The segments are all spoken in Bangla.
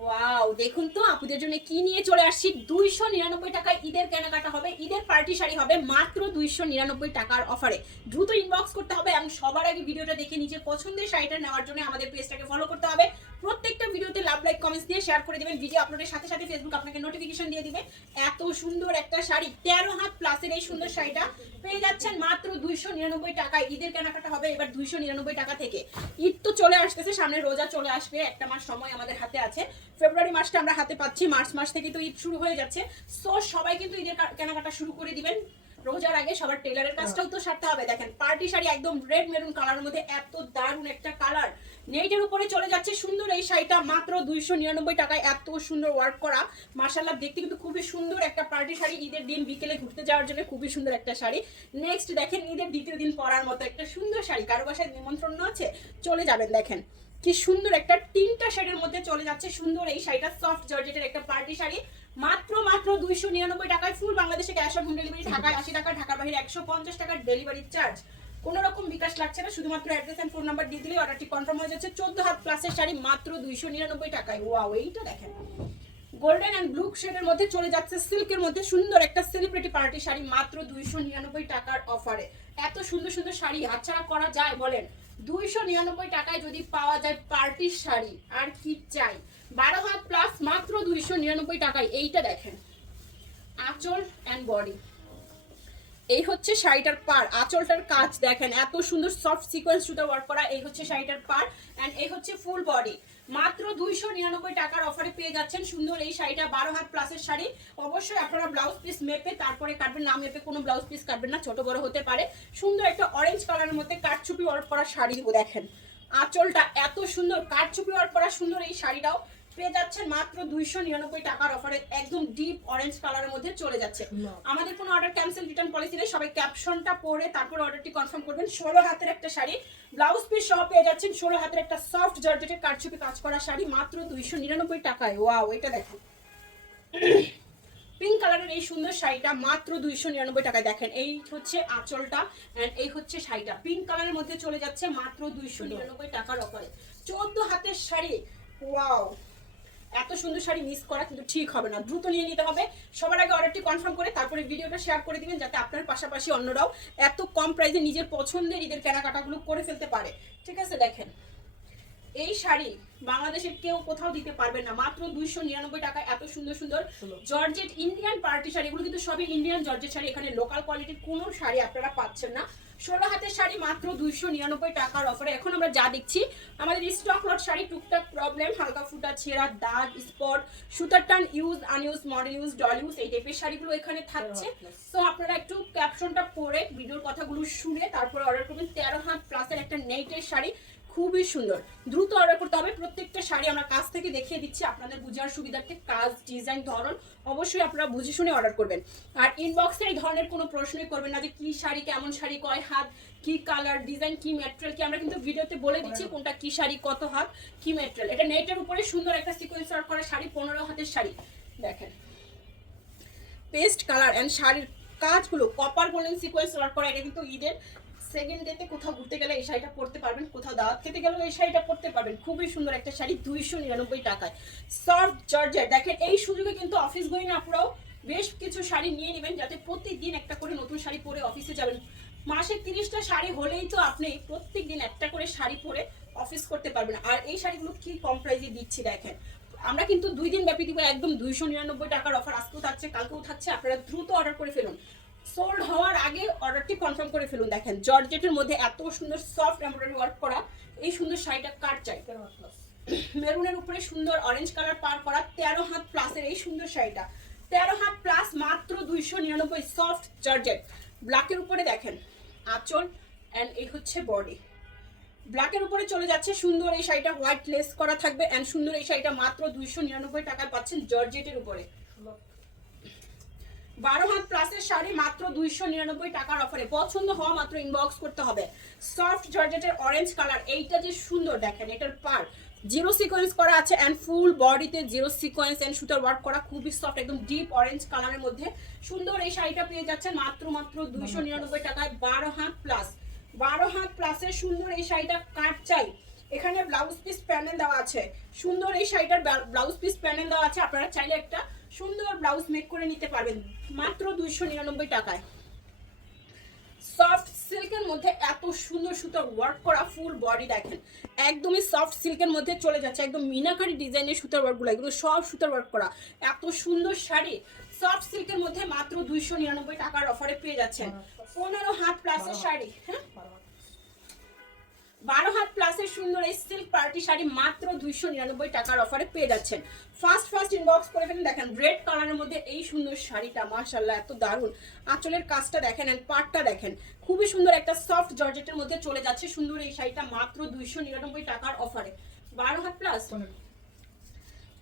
ওয়াও দেখুন তো, আপুদের জন্য কি নিয়ে চলে আসছি? দুইশো নিরানব্বই টাকায় ঈদের কেনাকাটা হবে, ঈদের পার্টি শাড়ি হবে, মাত্র দুইশো নিরানব্বই টাকার অফারে দ্রুত ইনবক্স করতে হবে এবং সবার আগে ভিডিওটা দেখে নিজের পছন্দের শাড়িটা নেওয়ার জন্য আমাদের পেজটাকে ফলো করতে হবে প্রত্যেকটা ভিডিওতে লাভ লাইক কমেন্টস দিয়ে শেয়ার করে দিবেন ভিডিও আপলোডের সাথে সাথে ফেসবুক আপনাকে নোটিফিকেশন দিয়ে দিবে। এত সুন্দর একটা শাড়ি, তেরো হাত প্লাসের এই সুন্দর শাড়িটা পেয়ে যাচ্ছেন মাত্র দুইশো নিরানব্বই টাকায়। ঈদের কেনাকাটা হবে এবার দুইশো নিরানব্বই টাকা থেকে। ঈদ তো চলে আসতেছে, সামনে রোজা চলে আসবে, একটা মাস সময় আমাদের হাতে আছে। ফেব্রুয়ারি মাসটা আমরা হাতে পাচ্ছি, মার্চ মাস থেকে তো ঈদ শুরু হয়ে যাচ্ছে। সো সবাই কিন্তু ঈদের কেনাকাটা শুরু করে দিবেন। রোজার আগে সবার টেলারের কাজটাও তো সারতে হবে। দেখেন পার্টি শাড়ি একদম রেড মেরুন কালারের মধ্যে এত দারুণ একটা কালার নেইটের উপরে চলে যাচ্ছে সুন্দর এই শাড়িটা মাত্র দুইশো নিরানব্বই টাকায় এত সুন্দর ওয়ার্ক করা। মার্শাল্লাহ দেখতে কিন্তু খুবই সুন্দর একটা পার্টি শাড়ি। ঈদের দিন বিকেলে ঘুরতে যাওয়ার জন্য খুবই সুন্দর একটা শাড়ি। নেক্সট দেখেন ঈদের দ্বিতীয় দিন পরার মতো একটা সুন্দর শাড়ি। কারও বাসায় নিমন্ত্রণ আছে? চলে যাবেন দেখেন। কি সুন্দর একটা তিনটা শাড়ির মধ্যে চলে যাচ্ছে সুন্দর এই শাড়িটা। সফট জর্জেটের একটা পার্টি শাড়ি। মাত্র মাত্র দুইশো নিরানব্বই টাকায় ফুল বাংলাদেশে ক্যাশ অন হোম ডেলিভারি ঢাকায় আশি টাকা, ঢাকার বাইরে একশো পঞ্চাশ টাকার ডেলিভারি চার্জ কোনো রকম বিকাশ লাগছে না, শুধুমাত্র অ্যাড্রেস এন্ড ফোন নাম্বার দিয়ে দিলে অর্ডারটি কনফার্ম হয়ে যাচ্ছে। চোদ্দ হাত প্লাসের শাড়ি মাত্র দুইশো নিরানব্বই টাকায়। ওয়াও এইটা দেখেন। গোল্ডেন অ্যান্ড ব্লু শেডের মধ্যে চলে যাচ্ছে সিল্কের মধ্যে সুন্দর একটা সেলিব্রিটি পার্টি শাড়ি, মাত্র দুইশো নিরানব্বই টাকার অফারে এত সুন্দর সুন্দর শাড়ি হাতছাড়া করা যায় বলেন। দুইশো নিরানব্বই টাকায় যদি পাওয়া যায় পার্টির শাড়ি, আর কি চাই? বারো প্লাস মাত্র দুইশো নিরানব্বই টাকায়, এইটা দেখেন। আঁচল অ্যান্ড বডি এই হচ্ছে শাড়িটার পার আঁচলটার কাজ দেখেন, এত সুন্দর সফট সিকোয়েন্স ওয়ার্ক করা, এই হচ্ছে শাড়িটার অ্যান্ড এই হচ্ছে ফুল বডি মাত্র দুইশো নিরানব্বই টাকার অফারে পেয়ে যাচ্ছেন। সুন্দর এই শাড়িটা, বারো হাত প্লাসের শাড়ি। অবশ্যই আপনারা ব্লাউজ পিস মেপে তারপরে কাটবেন, না মেপে কোনো ব্লাউজ পিস কাটবেন না, ছোট বড় হতে পারে। সুন্দর একটা অরেঞ্জ কালারের মধ্যে কাঠচুপি অর্ড করা শাড়ি দেখেন। আঁচলটা এত সুন্দর, কাঠচুপি অর্ড করা সুন্দর এই শাড়িটাও। পেয়ে যাচ্ছেন মাত্র দুইশো নিরানব্বই টাকার অফারে একদম ডিপ অরেঞ্জ কালারের মধ্যে চলে যাচ্ছে। আমাদের কোনো অর্ডার ক্যান্সেল রিটার্ন পলিসি নেই সবাই ক্যাপশনটা পড়ে তারপর অর্ডারটি কনফার্ম করবেন। ষোলো হাতের একটা শাড়ি ব্লাউজ পিস সহ পেয়ে যাচ্ছেন ষোলো হাতের একটা সফট জর্জেটের কারচুপি কাজ করা শাড়ি মাত্র দুইশো নিরানব্বই টাকায়। ওয়াও এটা দেখো পিঙ্ক কালারের এই সুন্দর শাড়িটা মাত্র দুইশো নিরানব্বই টাকায়। দেখেন এই হচ্ছে আঁচলটা অ্যান্ড এই হচ্ছে শাড়িটা। পিঙ্ক কালারের মধ্যে চলে যাচ্ছে মাত্র দুইশো নিরানব্বই টাকার অফারে চোদ্দ হাতের শাড়ি। ওয়াও এত সুন্দর শাড়ি মিস করা কিন্তু ঠিক হবে না। দ্রুত নিয়ে নিতে হবে। সবার আগে অর্ডারটি কনফার্ম করে তারপরে ভিডিওটা শেয়ার করে দিবেন যাতে আপনার পাশাপাশি অন্যরাও এত কম প্রাইসে নিজের পছন্দের ঈদের কেনাকাটাগুলো করে ফেলতে পারে। ঠিক আছে, দেখেন। এই শাড়ি বাংলাদেশের কেউ কোথাও দিতে পারবে না। মাত্র দুইশো নিরানব্বই টাকা এত সুন্দর সুন্দর জর্জেট ইন্ডিয়ান পার্টি শাড়ি। এগুলো কিন্তু সবই ইন্ডিয়ান জর্জেট শাড়ি। এখানে লোকাল কোয়ালিটির কোনো শাড়ি আপনারা পাচ্ছেন না। ষোলো হাতের শাড়ি মাত্র দুইশো নিরানব্বই টাকার অফারে এখন আমরা যা দেখছি আমাদের স্টক লট শাড়ি টুকটাক প্রবলেম হালকা ফুটা ছেঁড়া দাগ স্পট সুতার টান use unused model use doll use এই টাইপের শাড়িগুলো এখানে থাকছে। তো আপনারা একটু ক্যাপশনটা পড়ে ভিডিওর কথাগুলো শুনে তারপরে অর্ডার করবেন। তেরো হাত প্লাসের একটা নেটের শাড়ি। খুবই সুন্দর। দ্রুত অর্ডার করতে হবে। প্রত্যেকটা শাড়ি আমরা কাছ থেকে দেখিয়ে দিচ্ছি। আপনাদের বোঝার সুবিধার্থে কাজ ডিজাইন ধরন অবশ্যই আপনারা বুঝে শুনে অর্ডার করবেন। আর ইনবক্সে এই ধরনের কোনো প্রশ্নই করবেন না যে কি শাড়ি, কেমন শাড়ি, কয় হাত, কি কালার ডিজাইন কি ম্যাটেরিয়াল কি আমরা কিন্তু ভিডিওতে বলে দিচ্ছি কোনটা কি শাড়ি, কত হাত, কি ম্যাটেরিয়াল এটা নেটের উপরে সুন্দর একটা সিকোয়েন্স ওয়ার্ক করা শাড়ি, পনেরো হাতের শাড়ি। দেখেন। পেস্ট কালার অ্যান্ড শাড়ির কাজগুলো কপার গোল্ডেন সিকোয়েন্স ওয়ার্ক করা, এটা কিন্তু ঈদের সেকেন্ড ডেতে কোথাও ঘুরতে গেলে এই শাড়িটা পরতে পারবেন, কোথাও দাওয়াত খেতে গেলেও এই শাড়িটা পরতে পারবেন। খুবই সুন্দর একটা শাড়ি, দুইশো নিরানব্বই টাকায়। Soft georgette. দেখেন, এই সুযোগে কিন্তু অফিস গোয়িং আপুরাও বেশ কিছু শাড়ি নিয়ে নেবেন, যাতে প্রত্যেকদিন একটা করে নতুন শাড়ি পরে অফিসে যাবেন। মাসে তিরিশটা শাড়ি হলেই তো আপনি প্রত্যেক দিন একটা করে শাড়ি পরে অফিস করতে পারবেন। আর এই শাড়িগুলো কি কম প্রাইসে দিচ্ছি দেখেন। আমরা কিন্তু দুই দিন ব্যাপী দিব, একদম দুইশো নিরানব্বই টাকার অফার আজকেও থাকছে, কালকেও থাকছে, আপনারা দ্রুত অর্ডার করে ফেলুন। সোল্ড হওয়ার আগে অর্ডারটি কনফার্ম করে ফেলুন, দেখেন। জর্জেটের মধ্যে এত সুন্দর সফট এমব্রয়ডারি ওয়ার্ক করা, এই সুন্দর শাড়িটা কার চাই? মেরুনের উপরে সুন্দর অরেঞ্জ কালার পার করা, তেরো হাত প্লাসের এই সুন্দর শাড়িটা। তেরো হাত প্লাস মাত্র দুইশো নিরানব্বই সফট জর্জেট ব্ল্যাকের উপরে দেখেন, আঁচল অ্যান্ড এই হচ্ছে বডি ব্ল্যাকের উপরে চলে যাচ্ছে, সুন্দর এই শাড়িটা হোয়াইট লেস করা থাকবে অ্যান্ড সুন্দর এই শাড়িটা মাত্র দুইশো নিরানব্বই টাকায় পাচ্ছেন জর্জেটের উপরে। বারো হাত প্লাসের শাড়ি মাত্র দুইশো নিরানব্বই টাকার অফারে পছন্দ হওয়া মাত্র ইনবক্স করতে হবে। সফট জর্জেটের অরেঞ্জ কালার এইটা যে সুন্দর দেখেন এটার পার জিরো সিকোয়েন্স করা আছে অ্যান্ড ফুল বডিতে জিরো সিকোয়েন্স অ্যান্ড সুতার ওয়ার্ক করা খুবই সফট একদম ডিপ অরেঞ্জ কালারের মধ্যে। সুন্দর এই শাড়িটা পেয়ে যাচ্ছেন মাত্র মাত্র দুইশো নিরানব্বই টাকায় বারো হাত প্লাস বারো হাত প্লাসের সুন্দর এই শাড়িটা কাট চাই। এখানে ব্লাউজ পিস প্যানেল দেওয়া আছে। সুন্দর এই শাড়িটার ব্লাউজ পিস প্যানেল দেওয়া আছে। আপনারা চাইলে একটা সুন্দর ব্লাউজ মেক করে নিতে পারবেন মাত্র দুইশো নিরানব্বই টাকায়। সফট সিল্কের মধ্যে এত সুন্দর সুন্দর ওয়ার্ক করা ফুল বডি দেখেন। একদমই সফট সিল্কের মধ্যে চলে যাচ্ছে একদম মিনাকারি ডিজাইনের সুতার ওয়ার্কগুলো এগুলো সব সুতার ওয়ার্ক করা। এত সুন্দর শাড়ি সফট সিল্কের মধ্যে মাত্র দুইশো নিরানব্বই টাকার অফারে পেয়ে যাচ্ছেন। পনেরো হাত প্লাসের শাড়ি হ্যাঁ? বারো হাত প্লাসের সুন্দর এই সিল্ক পার্টি শাড়ি মাত্র দুইশো নিরানব্বই টাকার অফারে পেয়ে যাচ্ছেন। ফার্স্ট ফার্স্ট ইনবক্স করে ফেলেন। দেখেন রেড কালারের মধ্যে এই সুন্দর শাড়িটা মাশাল্লাহ এত দারুণ। আঁচলের কাজটা দেখেন এন্ড পাটটা দেখেন। খুবই সুন্দর একটা সফট জর্জেটের মধ্যে চলে যাচ্ছে সুন্দর এই শাড়িটা মাত্র দুইশো নিরানব্বই টাকার অফারে বারো হাত প্লাস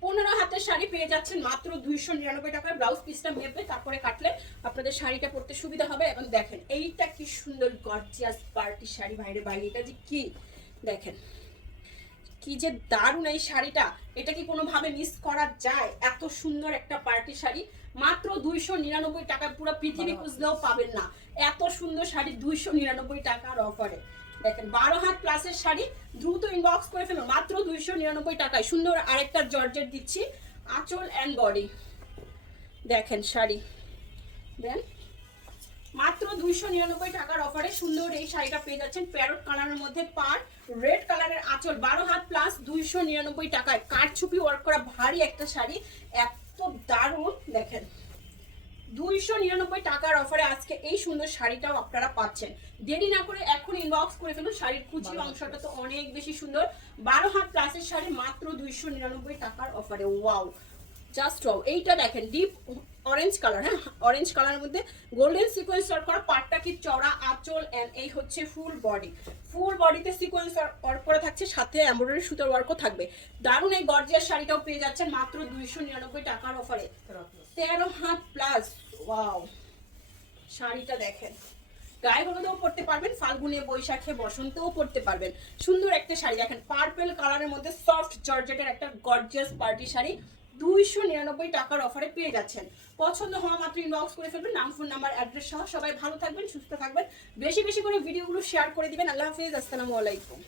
পনেরো হাতের শাড়ি পেয়ে যাচ্ছেন মাত্র দুইশো নিরানব্বই টাকায় ব্লাউজ পিসটা মেপে তারপরে কাটলে আপনাদের শাড়িটা পরতে সুবিধা হবে। এবং দেখেন এইটা কি সুন্দর গর্জিয়াস পার্টি শাড়ি বাইরে বাইরে এটা যে কি? দেখেন কি যে দারুণ এই শাড়িটা। এটা কি কোনোভাবে মিস করা যায়? এত সুন্দর একটা পার্টি শাড়ি মাত্র দুইশো নিরানব্বই টাকায় পুরো পৃথিবী খুঁজলেও পাবেন না। এত সুন্দর শাড়ি দুইশো নিরানব্বই টাকার অফারে দেখেন, বারো হাত প্লাসের শাড়ি দ্রুত ইনবক্স করে ফেলুন মাত্র দুইশো নিরানব্বই টাকায়। সুন্দর আরেকটা জর্জেট দিচ্ছি, আঁচল অ্যান্ড বডি দেখেন শাড়ি। দেন, মাত্র দুইশো নিরানব্বই টাকার অফারে সুন্দর এই শাড়িটা পেয়ে যাচ্ছেন প্যারট কালারের মধ্যে পার রেড কালারের আঁচল, বারো হাত প্লাস দুইশো নিরানব্বই টাকায়। কাঠ ছুপি ওয়ার্ক করা ভারী একটা শাড়ি, এত দারুণ। দেখেন দুইশো নিরানব্বই টাকার অফারে আজকে এই সুন্দর শাড়িটাও আপনারা পাচ্ছেন। দেরি না করে এখন ইনবক্স করে ফেলুন শাড়ির কুচি অংশটা তো অনেক বেশি সুন্দর। বারো হাত প্লাসের শাড়ি মাত্র দুইশো নিরানব্বই টাকার অফারে ওয়াও জাস্ট ওয়াও এইটা দেখেন ডিপ অরেঞ্জ কালার হ্যাঁ? অরেঞ্জ কালারের মধ্যে গোল্ডেন সিকোয়েন্স ওয়ার্ক করা পাটটা কি চড়া আঁচল এন্ড এই হচ্ছে ফুল বডি ফুল বডিতে সিকোয়েন্স ওয়ার্ক করা থাকছে, সাথে এমব্রয়ডারি সুতার ওয়ার্কও থাকবে। দারুণ এই গর্জিয়াস শাড়িটাও পেয়ে যাচ্ছেন মাত্র দুইশো নিরানব্বই টাকার অফারে তেরো হাত প্লাস ওয়াও শাড়িটা দেখেন। গায়ে হলুদেও পড়তে পারবেন, ফাল্গুনে বৈশাখে বসন্তেও পড়তে পারবেন। সুন্দর একটা শাড়ি দেখেন পার্পেল কালারের মধ্যে সফট জর্জেটের একটা গর্জিয়াস পার্টি শাড়ি। দুইশো নিরানব্বই টাকার অফারে পেয়ে যাচ্ছেন। পছন্দ হওয়া মাত্র ইনবক্স করে ফেলবেন, নাম ফোন নাম্বার অ্যাড্রেস সহ সবাই ভালো থাকবেন, সুস্থ থাকবেন। বেশি বেশি করে ভিডিওগুলো শেয়ার করে দিবেন। আল্লাহ হাফিজ, আসসালামু আলাইকুম।